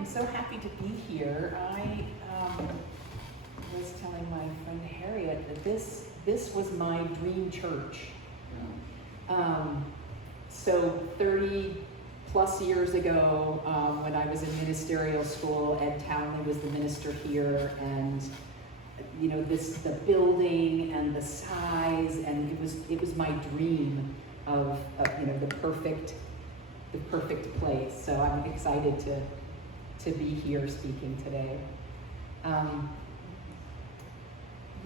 I'm so happy to be here. I was telling my friend Harriet that this was my dream church. So 30 plus years ago, when I was in ministerial school, Ed Townley was the minister here, and you know, the building and the size, and it was my dream of you know, the perfect place. So I'm excited to be here speaking today.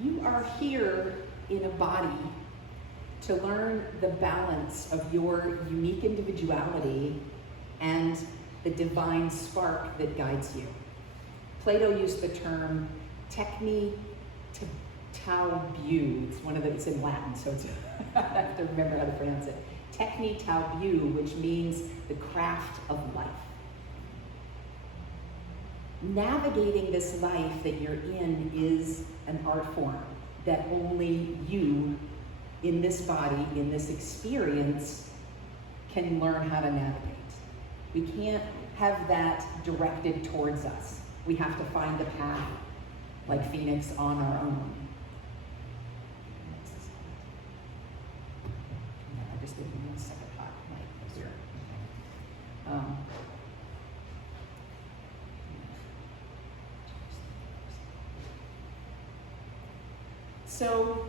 You are here in a body to learn the balance of your unique individuality and the divine spark that guides you. Plato used the term techne biou. It's in Latin, so I have to remember how to pronounce it. Techne biou, which means the craft of life. Navigating this life that you're in is an art form that only you, in this body, in this experience, can learn how to navigate. We can't have that directed towards us. We have to find the path, like Phoenix, on our own. I just did 1 second hot mic here. So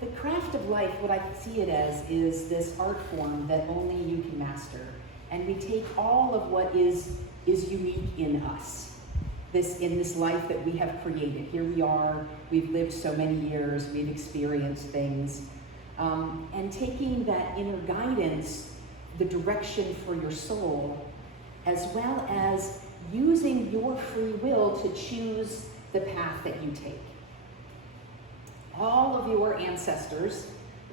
the craft of life, what I see it as, is this art form that only you can master. And we take all of what is unique in us, in this life that we have created. Here we are, we've lived so many years, we've experienced things. And taking that inner guidance, the direction for your soul, as well as using your free will to choose the path that you take. All of your ancestors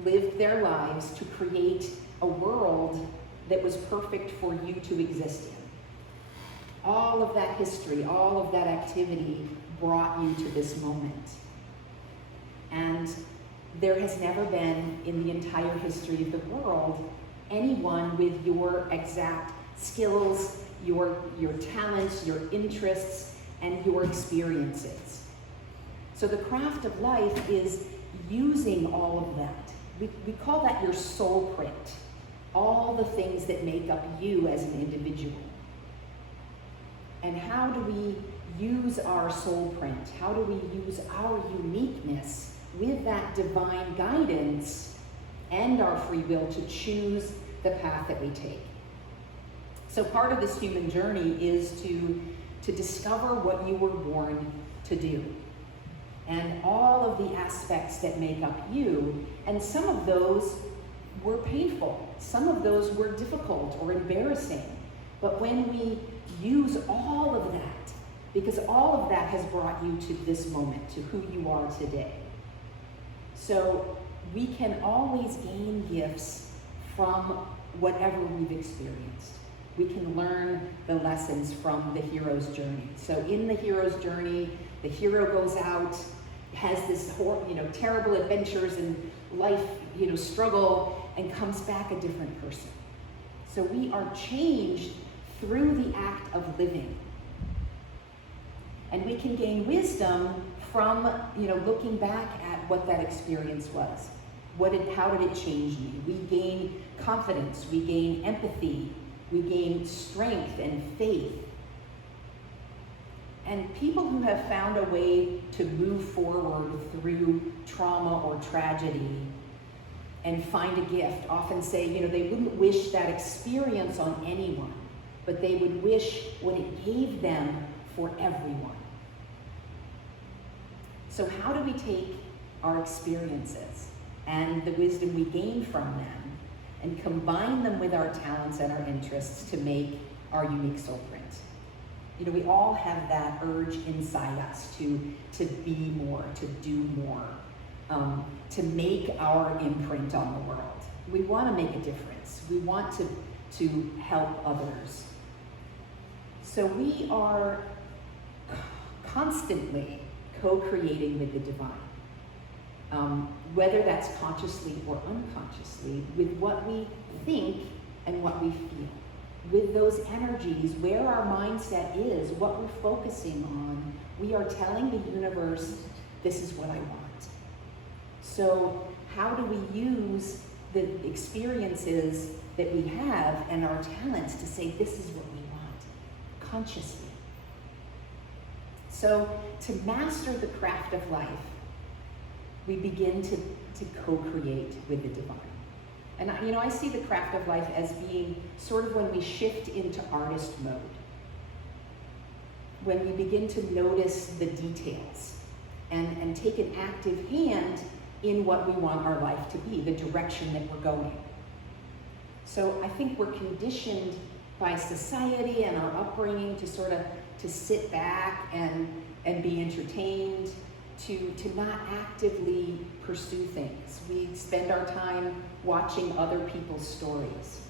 lived their lives to create a world that was perfect for you to exist in. All of that history, all of that activity brought you to this moment. And there has never been, in the entire history of the world, anyone with your exact skills, your talents, your interests, and your experiences. So the craft of life is using all of that. We call that your soul print, all the things that make up you as an individual. And how do we use our soul print? How do we use our uniqueness with that divine guidance and our free will to choose the path that we take? So part of this human journey is to discover what you were born to do, and all of the aspects that make up you. And some of those were painful. Some of those were difficult or embarrassing. But when we use all of that, because all of that has brought you to this moment, to who you are today. So we can always gain gifts from whatever we've experienced. We can learn the lessons from the hero's journey. So in the hero's journey, the hero goes out, has this terrible adventures and life, struggle, and comes back a different person. So we are changed through the act of living. And we can gain wisdom from, looking back at what that experience was. How did it change me? We gain confidence, we gain empathy, we gain strength and faith. And people who have found a way to move forward through trauma or tragedy and find a gift often say, they wouldn't wish that experience on anyone, but they would wish what it gave them for everyone. So how do we take our experiences and the wisdom we gain from them and combine them with our talents and our interests to make our unique soul print? We all have that urge inside us to be more, to do more, to make our imprint on the world. We want to make a difference. We want to help others. So we are constantly co-creating with the divine, whether that's consciously or unconsciously, with what we think and what we feel. with those energies, where our mindset is, what we're focusing on, we are telling the universe, this is what I want. So how do we use the experiences that we have and our talents to say, this is what we want, consciously? So to master the craft of life, we begin to co-create with the divine. And I see the craft of life as being sort of when we shift into artist mode. When we begin to notice the details and take an active hand in what we want our life to be, the direction that we're going. So I think we're conditioned by society and our upbringing to sort of to sit back and be entertained, to not actively pursue things. We spend our time watching other people's stories.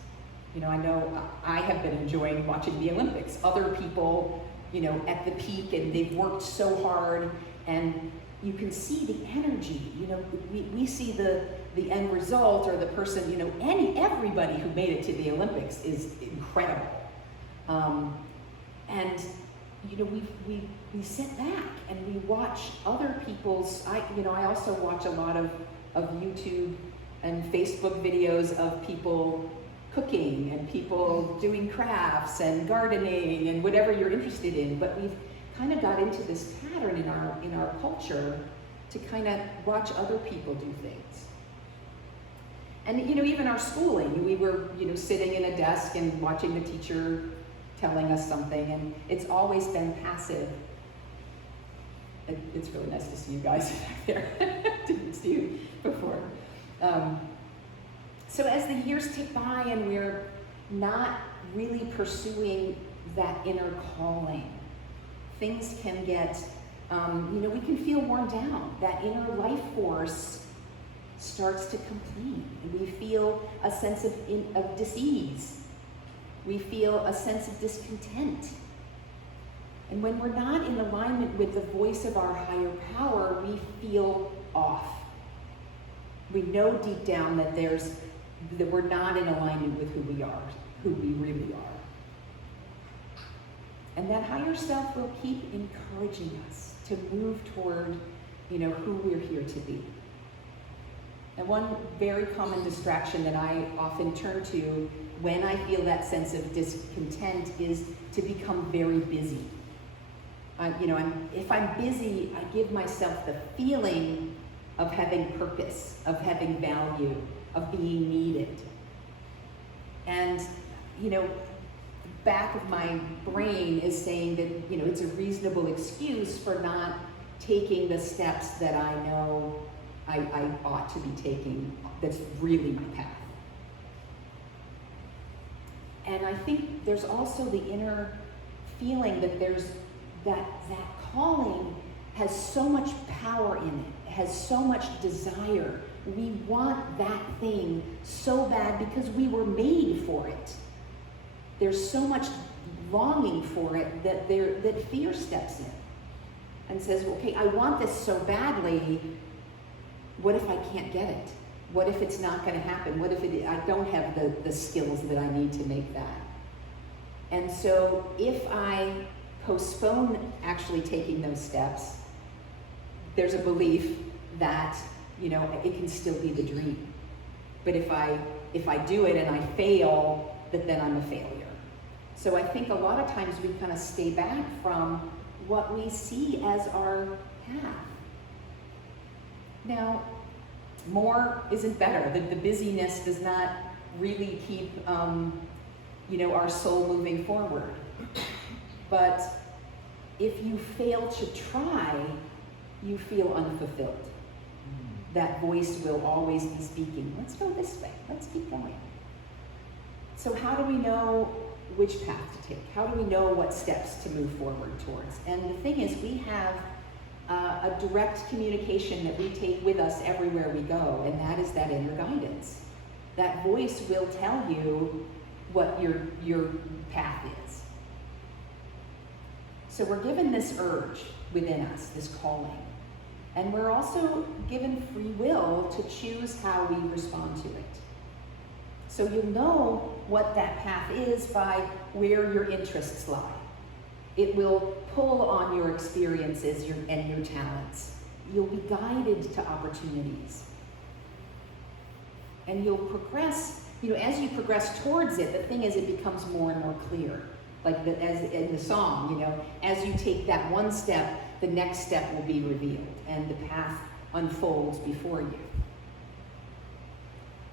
I know I have been enjoying watching the Olympics. Other people, at the peak, and they've worked so hard, and you can see the energy. We see the end result, or the person, everybody who made it to the Olympics is incredible. And we sit back and we watch other people's, I also watch a lot of YouTube and Facebook videos of people cooking and people doing crafts and gardening and whatever you're interested in, but we've kind of got into this pattern in our culture to kind of watch other people do things. And even our schooling, we were sitting in a desk and watching the teacher telling us something, and it's always been passive. It's really nice to see you guys back there. Didn't see you before. So as the years tick by and we're not really pursuing that inner calling, things can get, we can feel worn down. That inner life force starts to complain, and we feel a sense of dis-ease. We feel a sense of discontent. And when we're not in alignment with the voice of our higher power, we feel off. We know deep down that we're not in alignment with who we are, who we really are. And that higher self will keep encouraging us to move toward, who we're here to be. And one very common distraction that I often turn to when I feel that sense of discontent is to become very busy. If I'm busy, I give myself the feeling of having purpose, of having value, of being needed. And, back of my brain is saying that, it's a reasonable excuse for not taking the steps that I know I ought to be taking, that's really my path. And I think there's also the inner feeling that that calling has so much power in it, has so much desire. We want that thing so bad because we were made for it. There's so much longing for it that fear steps in and says, okay, I want this so badly. What if I can't get it? What if it's not going to happen? What if I don't have the skills that I need to make that? And so if I postpone actually taking those steps, there's a belief that, it can still be the dream. But if I do it and I fail, then I'm a failure. So I think a lot of times we kind of stay back from what we see as our path. Now, more isn't better. The busyness does not really keep, our soul moving forward. But if you fail to try, you feel unfulfilled. That voice will always be speaking. Let's go this way. Let's keep going. So how do we know which path to take? How do we know what steps to move forward towards? And the thing is, we have a direct communication that we take with us everywhere we go, and that is that inner guidance. That voice will tell you what your path is. So we're given this urge within us, this calling, and we're also given free will to choose how we respond to it. So you'll know what that path is by where your interests lie. It will pull on your experiences and your talents. You'll be guided to opportunities. And you'll progress, as you progress towards it, the thing is it becomes more and more clear. Like as in the song, as you take that one step, the next step will be revealed and the path unfolds before you.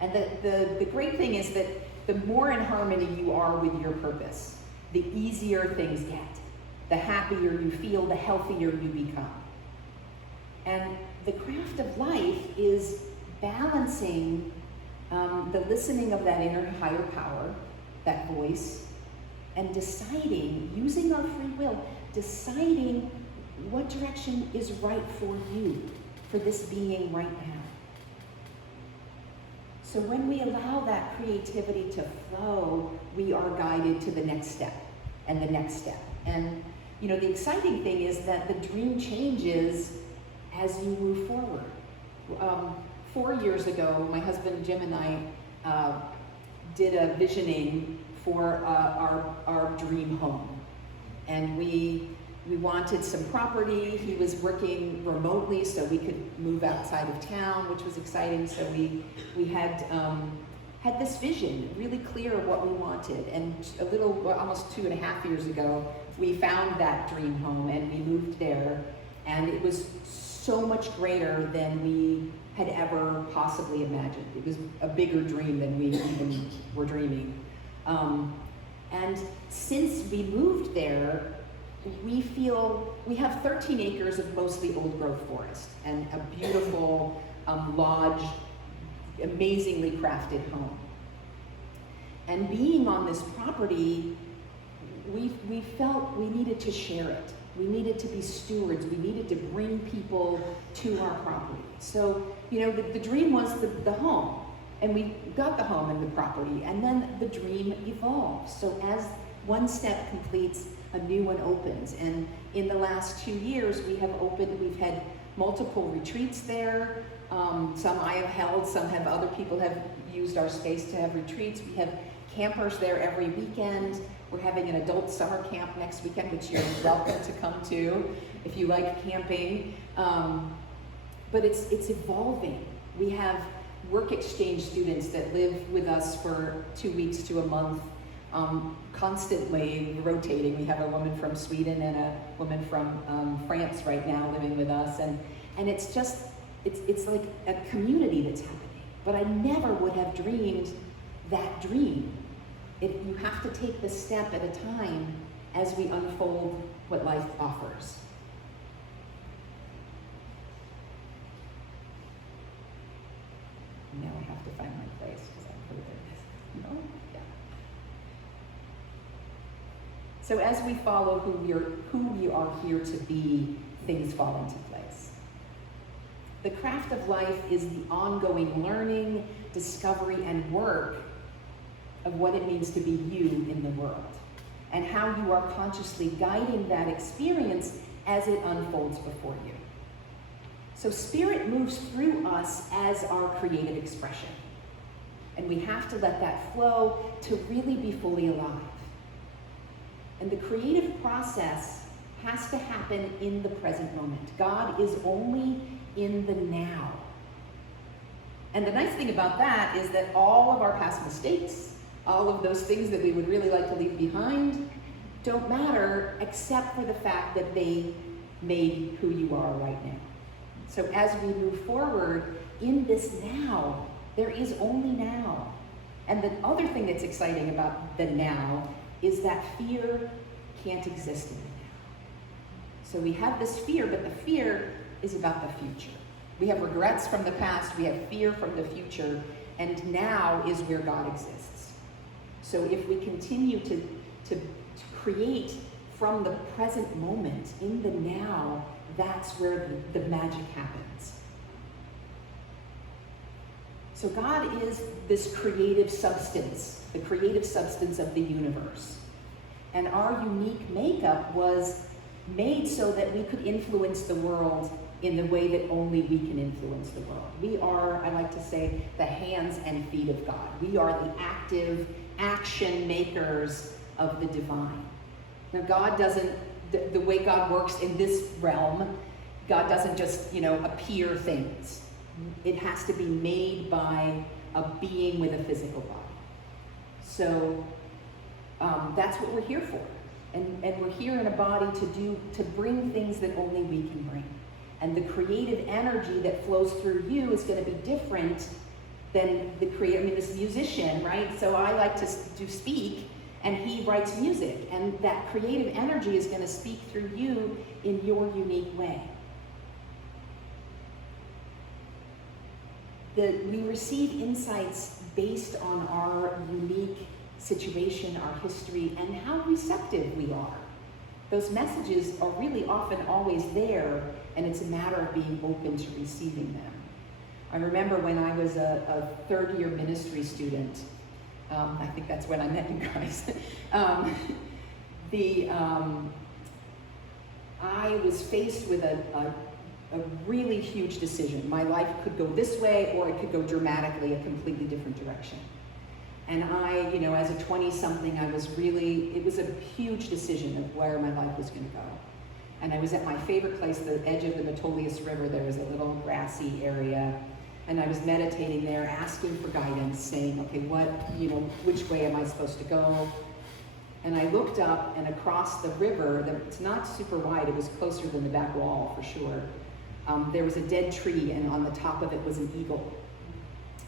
And the great thing is that the more in harmony you are with your purpose, the easier things get. The happier you feel, the healthier you become. And the craft of life is balancing the listening of that inner higher power, that voice, and deciding, using our free will, deciding what direction is right for you, for this being right now. So when we allow that creativity to flow, we are guided to the next step and the next step. And the exciting thing is that the dream changes as you move forward. 4 years ago, my husband Jim and I did a visioning for our dream home. And we wanted some property. He was working remotely so we could move outside of town, which was exciting. So we had this vision, really clear of what we wanted. And almost 2.5 years ago, we found that dream home and we moved there. And it was so much greater than we had ever possibly imagined. It was a bigger dream than we even were dreaming. And since we moved there, we feel we have 13 acres of mostly old growth forest and a beautiful lodge, amazingly crafted home. And being on this property, we felt we needed to share it. We needed to be stewards. We needed to bring people to our property. So, the dream was the home. And we got the home and the property, and then the dream evolves. So as one step completes, a new one opens. And in the last 2 years, we've had multiple retreats there. Some I have held, other people have used our space to have retreats. We have campers there every weekend. We're having an adult summer camp next weekend, which you're welcome to come to if you like camping. But it's evolving. We have work exchange students that live with us for 2 weeks to a month, constantly rotating. We have a woman from Sweden and a woman from France right now living with us, and it's just, it's like a community that's happening. But I never would have dreamed that dream. You have to take the step at a time as we unfold what life offers. Now I have to find my place because I put it in this. Yeah. So as we follow who we are here to be, things fall into place. The craft of life is the ongoing learning, discovery, and work of what it means to be you in the world, and how you are consciously guiding that experience as it unfolds before you. So spirit moves through us as our creative expression. And we have to let that flow to really be fully alive. And the creative process has to happen in the present moment. God is only in the now. And the nice thing about that is that all of our past mistakes, all of those things that we would really like to leave behind, don't matter except for the fact that they made who you are right now. So as we move forward in this now, there is only now. And the other thing that's exciting about the now is that fear can't exist in the now. So we have this fear, but the fear is about the future. We have regrets from the past, we have fear from the future, and now is where God exists. So if we continue to create from the present moment, in the now, that's where the magic happens. So God is this creative substance, the creative substance of the universe. And our unique makeup was made so that we could influence the world in the way that only we can influence the world. We are, I like to say, the hands and feet of God. We are the active action makers of the divine. Now, God doesn't, the way God works in this realm, God doesn't just, appear things. It has to be made by a being with a physical body. So that's what we're here for. And we're here in a body to bring things that only we can bring. And the creative energy that flows through you is going to be different than this musician, right? So I like to speak, and he writes music. And that creative energy is going to speak through you in your unique way. We receive insights based on our unique situation, our history, and how receptive we are. Those messages are really often always there, and it's a matter of being open to receiving them. I remember when I was a third-year ministry student, I think that's when I met you guys, I was faced with a really huge decision. My life could go this way, or it could go dramatically a completely different direction. And I, as a 20-something, it was a huge decision of where my life was going to go. And I was at my favorite place, the edge of the Metolius River. There was a little grassy area. And I was meditating there, asking for guidance, saying, okay, which way am I supposed to go? And I looked up, and across the river, it's not super wide, it was closer than the back wall for sure. There was a dead tree, and on the top of it was an eagle.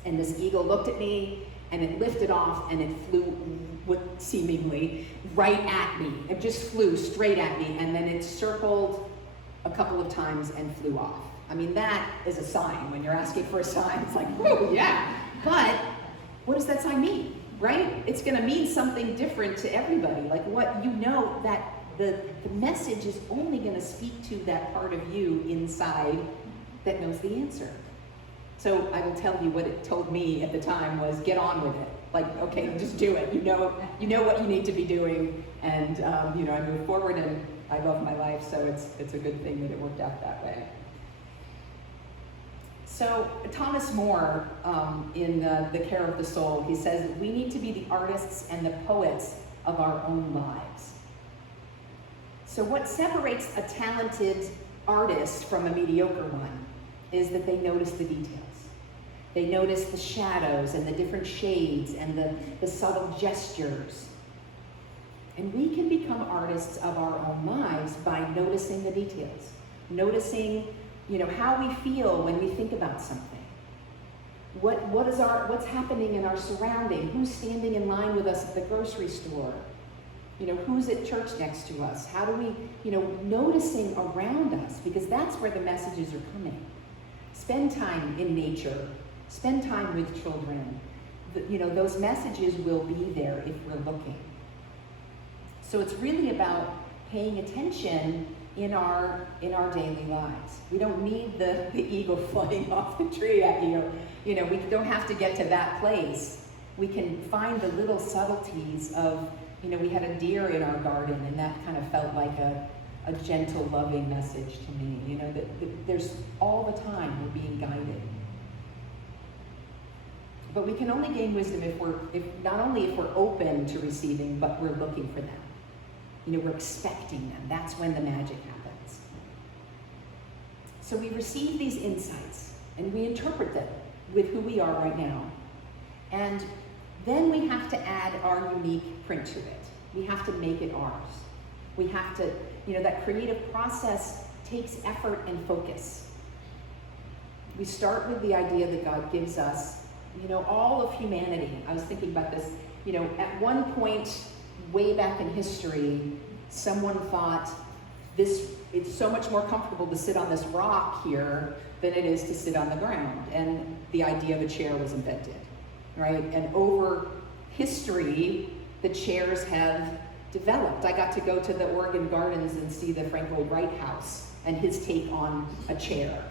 And this eagle looked at me, and it lifted off, and it flew seemingly right at me. It just flew straight at me, and then it circled a couple of times and flew off. I mean, that is a sign. When you're asking for a sign, it's like, whoa, yeah. But what does that sign mean, right? It's going to mean something different to everybody. Like that the message is only going to speak to that part of you inside that knows the answer. So I will tell you what it told me at the time was get on with it. Like, okay, just do it. You know what you need to be doing, and I move forward, and I love my life. So it's a good thing that it worked out that way. So Thomas More, in The Care of the Soul, he says that we need to be the artists and the poets of our own lives. So what separates a talented artist from a mediocre one is that they notice the details. They notice the shadows and the different shades and the subtle gestures. And we can become artists of our own lives by noticing the details, noticing how we feel when we think about something. What's happening in our surrounding? Who's standing in line with us at the grocery store? Who's at church next to us? How do we, noticing around us, because that's where the messages are coming. Spend time in nature. Spend time with children. Those messages will be there if we're looking. So it's really about paying attention in our daily lives. We don't need the eagle flying off the tree at you. We don't have to get to that place. We can find the little subtleties of, we had a deer in our garden, and that kind of felt like a gentle, loving message to me. That there's all the time we're being guided. But we can only gain wisdom not only if we're open to receiving, but we're looking for them. We're expecting them. That's when the magic happens. So we receive these insights, and we interpret them with who we are right now. And then we have to add our unique print to it. We have to make it ours. We have to, that creative process takes effort and focus. We start with the idea that God gives us, all of humanity. I was thinking about this, at one point, way back in history, someone thought it's so much more comfortable to sit on this rock here than it is to sit on the ground. And the idea of a chair was invented, right? And over history, the chairs have developed. I got to go to the Oregon Gardens and see the Frank Lloyd Wright house and his take on a chair.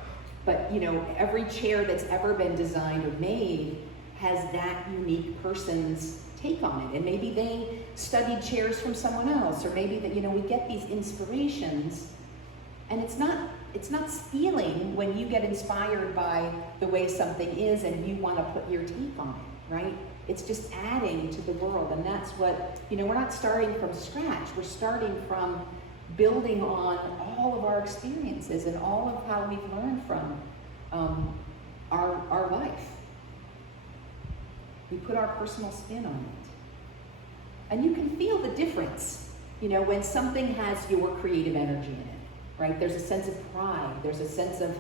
But every chair that's ever been designed or made has that unique person's take on it. And maybe they studied chairs from someone else, or maybe that, we get these inspirations, And it's not stealing when you get inspired by the way something is and you want to put your take on it, right? It's just adding to the world. And that's what, we're not starting from scratch. We're starting from building on all of our experiences and all of how we've learned from our life. We put our personal spin on it. And you can feel the difference, when something has your creative energy in it, right? There's a sense of pride, there's a sense of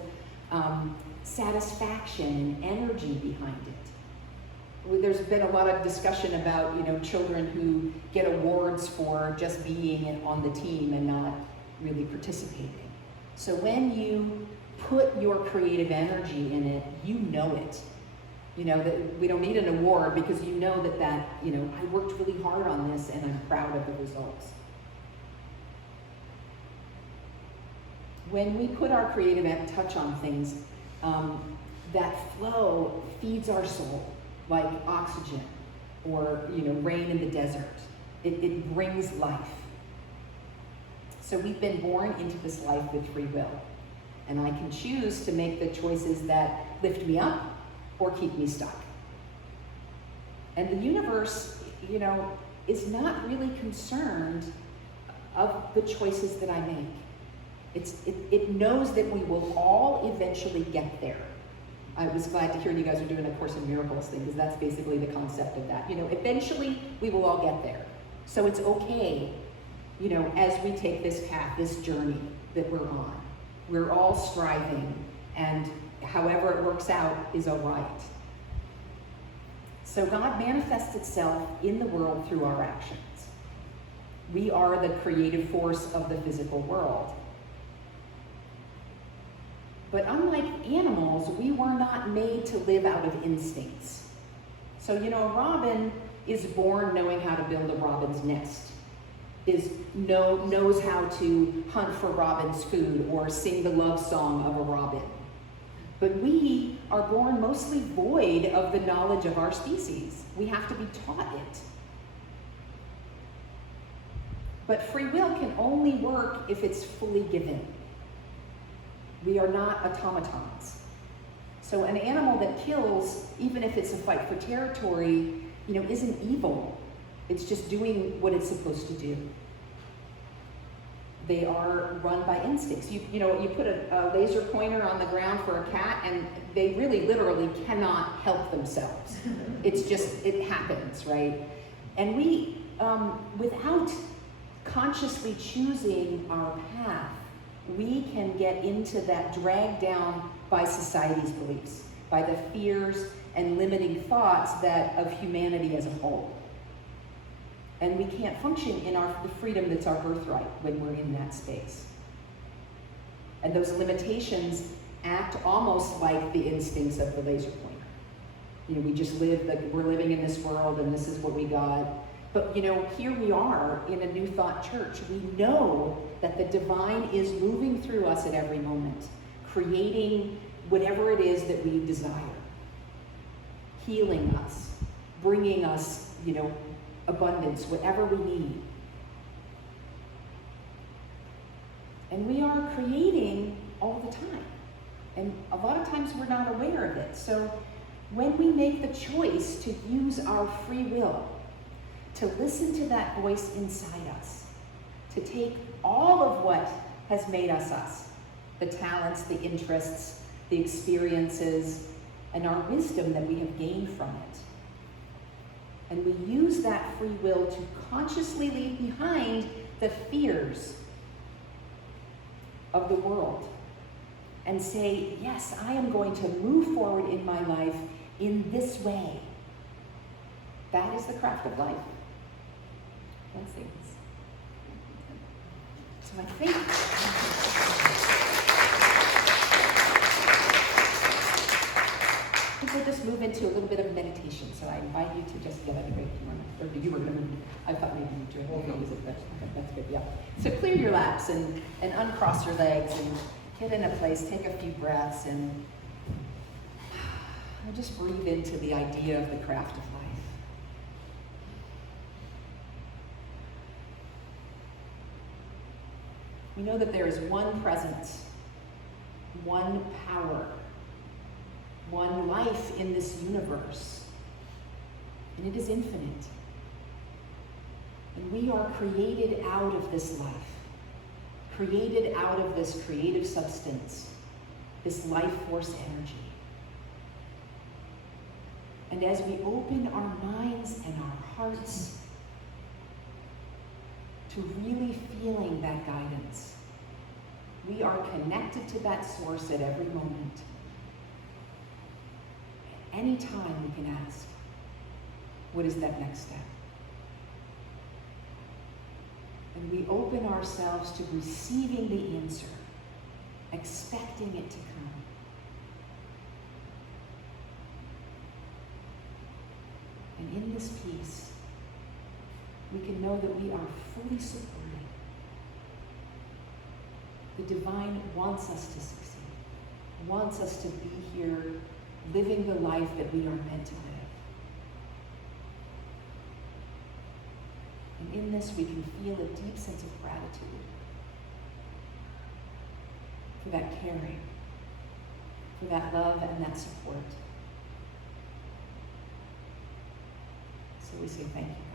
satisfaction and energy behind it. There's been a lot of discussion about, children who get awards for just being on the team and not really participating. So when you put your creative energy in it, you know it. That we don't need an award because you know that I worked really hard on this and I'm proud of the results. When we put our creative touch on things, that flow feeds our soul like oxygen or rain in the desert. It brings life. So we've been born into this life with free will. And I can choose to make the choices that lift me up or keep me stuck. And the universe, is not really concerned of the choices that I make. It knows that we will all eventually get there. I was glad to hear you guys are doing a Course in Miracles thing, because that's basically the concept of that. Eventually we will all get there. So it's okay, as we take this path, this journey that we're on. We're all striving, and however it works out is all right. So God manifests itself in the world through our actions. We are the creative force of the physical world. But unlike animals, we were not made to live out of instincts. So, a robin is born knowing how to build a robin's nest, knows how to hunt for robin's food or sing the love song of a robin. But we are born mostly void of the knowledge of our species. We have to be taught it. But free will can only work if it's fully given. We are not automatons. So an animal that kills, even if it's a fight for territory, isn't evil. It's just doing what it's supposed to do. They are run by instincts. You put a laser pointer on the ground for a cat and they really literally cannot help themselves. It happens, right? And we, without consciously choosing our path, we can get into that dragged down by society's beliefs, by the fears and limiting thoughts of humanity as a whole. And we can't function in the freedom that's our birthright when we're in that space. And those limitations act almost like the instincts of the laser pointer. We just we're living in this world and this is what we got. But here we are in a New Thought church. We know that the divine is moving through us at every moment, creating whatever it is that we desire, healing us, bringing us, abundance, whatever we need. And we are creating all the time. And a lot of times we're not aware of it. So when we make the choice to use our free will, to listen to that voice inside us, to take all of what has made us, the talents, the interests, the experiences, and our wisdom that we have gained from it. And we use that free will to consciously leave behind the fears of the world and say, yes, I am going to move forward in my life in this way. That is the craft of life. Let's see this. So I think we'll just move into a little bit of meditation. So I invite you to just get out of break. Or you were going to, I thought maybe you were doing it. Okay, that's good, yeah. So clear your laps and uncross your legs and get in a place, take a few breaths, and just breathe into the idea of the craft of life. We know that there is one presence, one power, one life in this universe, and it is infinite. And we are created out of this life, created out of this creative substance, this life force energy. And as we open our minds and our hearts to really feeling that guidance, we are connected to that source at every moment. At any time we can ask, what is that next step? And we open ourselves to receiving the answer, expecting it to come. And in this peace, we can know that we are fully supported. The divine wants us to succeed, wants us to be here, living the life that we are meant to live. And in this, we can feel a deep sense of gratitude for that caring, for that love and that support. So we say thank you.